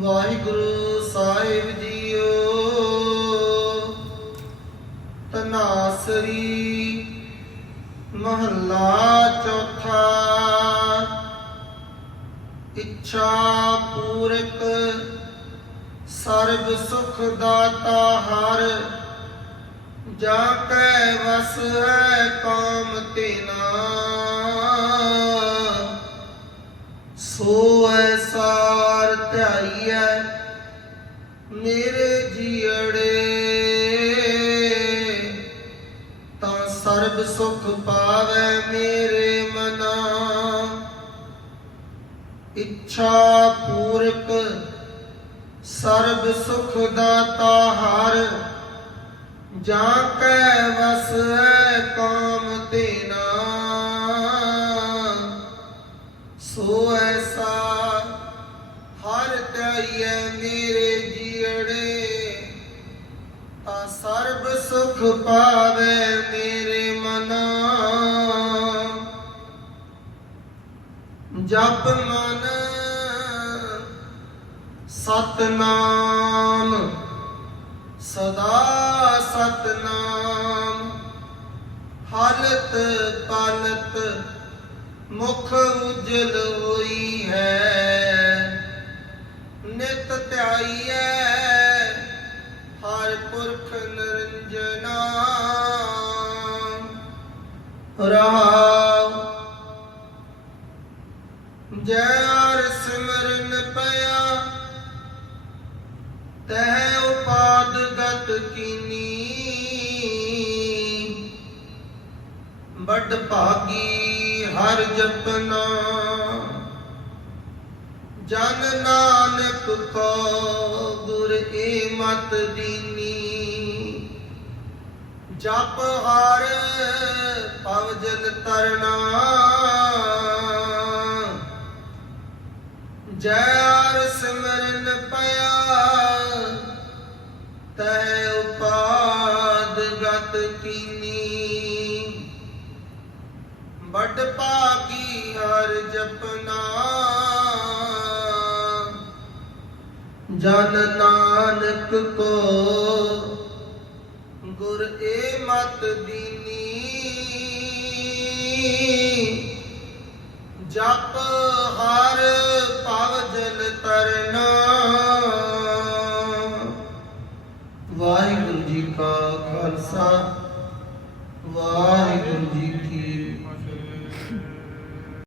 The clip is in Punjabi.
ਵਾਹਿਗੁਰੂ ਸਾਹਿਬ ਜੀਓ। ਤਨਾਸਰੀ ਮਹੱਲਾ ਚੌਥਾ। ਇੱਛਾ ਪੂਰਕ ਸਰਬ ਸੁਖ ਦਾਤਾ ਹਰ। ਜਾ ਕੈ ਵਸ ਹੈ ਕਾਮ ਤੇਨਾ। ਸੋ ਐਸਾਰ ਧਿਆਈਐ ਮੇਰੇ ਜੀੜੇ ਤਾਂ ਸਰਬ ਸੁਖ ਪਾਵੈ ਮੇਰੇ ਮਨਾ। ਇੱਛਾ ਪੂਰਕ ਸਰਬ ਸੁਖ ਦਾਤਾ ਹਰ, ਜਾਂ ਕੈ ਵਸ ਮੇਰੇ ਜੀੜੇ ਤਾਂ ਸਰਬ ਸੁਖ ਪਾਵੇ ਮੇਰੇ ਮਨਾ। ਜਪ ਮਨ ਸਤਨਾਮ, ਸਦਾ ਸਤਨਾਮ। ਹਾਲਤ ਪਾਲਤ ਮੁਖ ਉਜਲ ਹੋਈ ਹੈ। ਸੁਖ ਨਿਰੰਜਨਾ ਰਹਾਉ ਜੈ ਹਰਿ ਸਿਮਰਨ ਪਿਆ ਤਹਿ ਉਪਾਦ ਗਤ ਕੀਨੀ ਵੱਡ ਭਾਗੀ ਹਰ ਜਪਨਾ ਜਨ ਨਾਨਕ ਕੋ ਗੁਰ ਏ ਮਤ ਦੀ ਜਪ ਹਰ ਪਵ ਜਲ ਤਰਨਾ ਜੈ ਹਰ ਸਿਮਰਨ ਪਿਆ ਤੈ ਉਪਾਦ ਗਤ ਕੀਨੀ। ਵੱਡ ਭਾਗੀ ਹਰ ਜਪਨਾ ਜਨ ਨਾਨਕ ਕੋ ਗੁਰ ਏ ਮਤ ਦੀਨੀ। ਜਪ ਹਰ ਭਵ ਜਲ ਤਰਨਾ। ਵਾਹਿਗੁਰੂ ਜੀ ਕਾ ਖਾਲਸਾ, ਵਾਹਿਗੁਰੂ ਜੀ ਕੀ